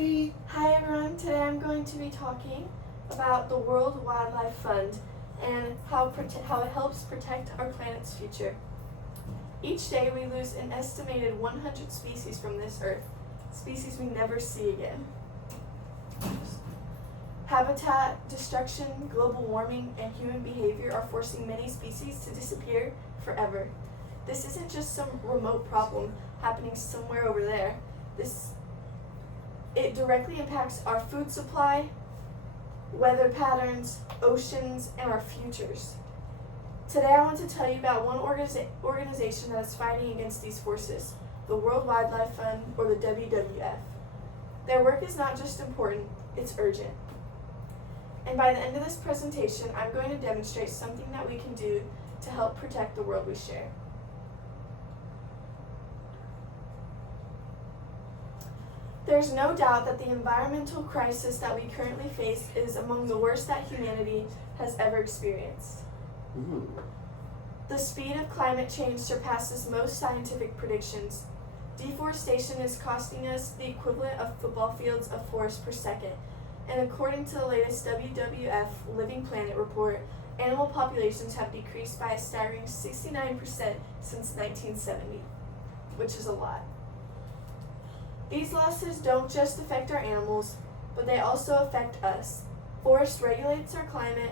Hi everyone, today I'm going to be talking about the World Wildlife Fund and how it helps protect our planet's future. Each day we lose an estimated 100 species from this earth, species we never see again. Habitat destruction, global warming, and human behavior are forcing many species to disappear forever. This isn't just some remote problem happening somewhere over there. It directly impacts our food supply, weather patterns, oceans, and our futures. Today I want to tell you about one organization that is fighting against these forces, the World Wildlife Fund, or the WWF. Their work is not just important, it's urgent. And by the end of this presentation, I'm going to demonstrate something that we can do to help protect the world we share. There's no doubt that the environmental crisis that we currently face is among the worst that humanity has ever experienced. The speed of climate change surpasses most scientific predictions. Deforestation is costing us the equivalent of football fields of forest per second, and according to the latest WWF Living Planet report, animal populations have decreased by a staggering 69% since 1970, which is a lot. These losses don't just affect our animals, but they also affect us. Forests regulates our climate,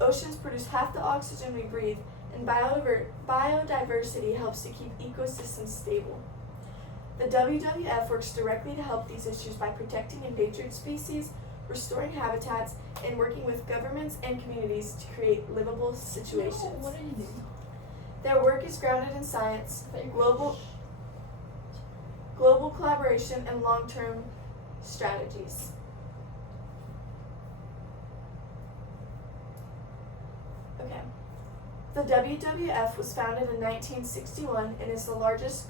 oceans produce half the oxygen we breathe, and biodiversity helps to keep ecosystems stable. The WWF works directly to help these issues by protecting endangered species, restoring habitats, and working with governments and communities to create livable situations. What are you doing? Their work is grounded in science, global collaboration, and long-term strategies. Okay. The WWF was founded in 1961 and is the largest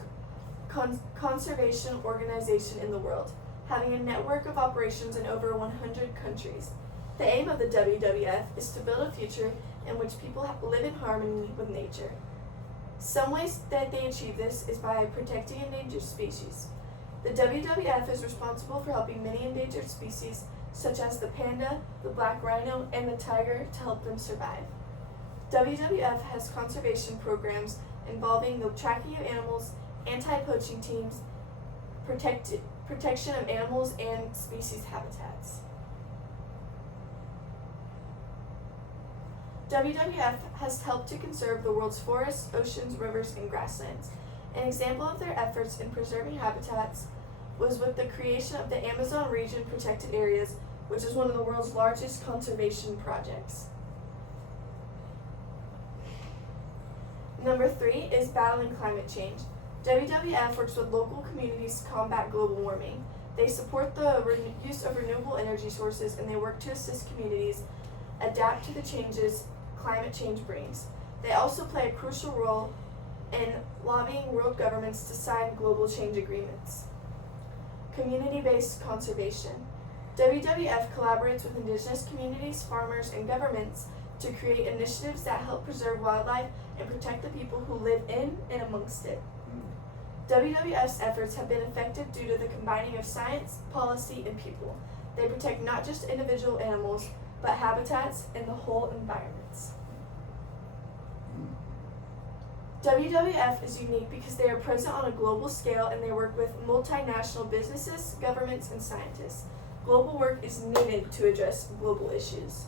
conservation organization in the world, having a network of operations in over 100 countries. The aim of the WWF is to build a future in which people live in harmony with nature. Some ways that they achieve this is by protecting endangered species. The WWF is responsible for helping many endangered species, such as the panda, the black rhino, and the tiger, to help them survive. WWF has conservation programs involving the tracking of animals, anti-poaching teams, protection of animals and species habitats. WWF has helped to conserve the world's forests, oceans, rivers, and grasslands. An example of their efforts in preserving habitats was with the creation of the Amazon Region Protected Areas, which is one of the world's largest conservation projects. Number 3 is battling climate change. WWF works with local communities to combat global warming. They support the use of renewable energy sources, and they work to assist communities adapt to the changes climate change brings. They also play a crucial role in lobbying world governments to sign global change agreements. Community-based conservation. WWF collaborates with indigenous communities, farmers, and governments to create initiatives that help preserve wildlife and protect the people who live in and amongst it. WWF's efforts have been effective due to the combining of science, policy, and people. They protect not just individual animals, but habitats and the whole environments. WWF is unique because they are present on a global scale and they work with multinational businesses, governments, and scientists. Global work is needed to address global issues.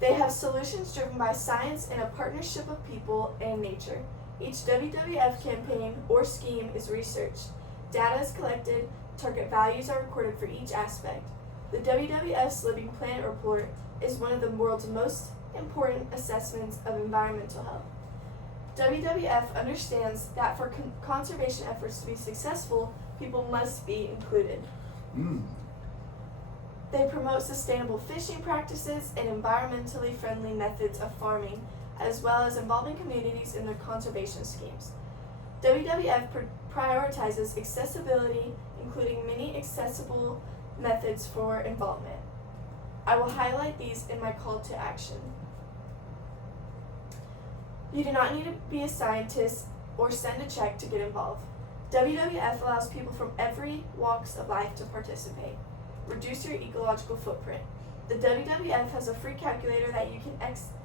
They have solutions driven by science and a partnership of people and nature. Each WWF campaign or scheme is researched. Data is collected, target values are recorded for each aspect. The WWF's Living Planet report is one of the world's most important assessments of environmental health. WWF understands that for conservation efforts to be successful, people must be included. They promote sustainable fishing practices and environmentally friendly methods of farming, as well as involving communities in their conservation schemes. WWF prioritizes accessibility, including many accessible methods for involvement. I will highlight these in my call to action. You do not need to be a scientist or send a check to get involved. WWF allows people from every walks of life to participate. Reduce your ecological footprint. The WWF has a free calculator that you can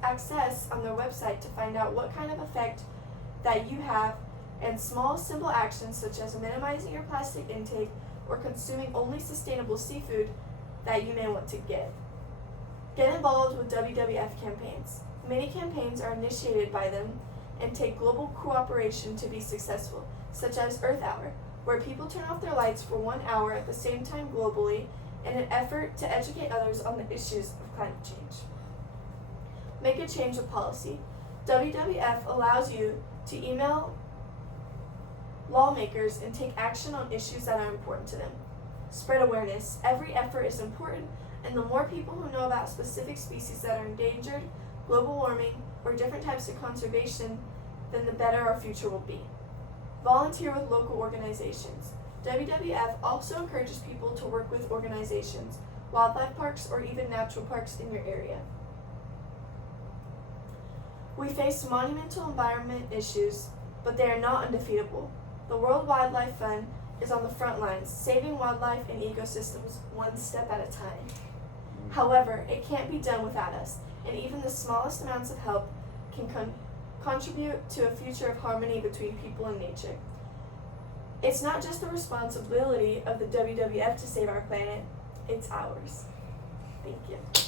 access on their website to find out what kind of effect that you have, and small, simple actions such as minimizing your plastic intake or consuming only sustainable seafood that you may want to get. Get involved with WWF campaigns. Many campaigns are initiated by them and take global cooperation to be successful, such as Earth Hour, where people turn off their lights for 1 hour at the same time globally in an effort to educate others on the issues of climate change. Make a change with policy. WWF allows you to email lawmakers and take action on issues that are important to them. Spread awareness. Every effort is important, and the more people who know about specific species that are endangered, global warming, or different types of conservation, then the better our future will be. Volunteer with local organizations. WWF also encourages people to work with organizations, wildlife parks, or even natural parks in your area. We face monumental environment issues, but they are not undefeatable. The World Wildlife Fund is on the front lines, saving wildlife and ecosystems one step at a time. However, it can't be done without us, and even the smallest amounts of help can contribute to a future of harmony between people and nature. It's not just the responsibility of the WWF to save our planet, it's ours. Thank you.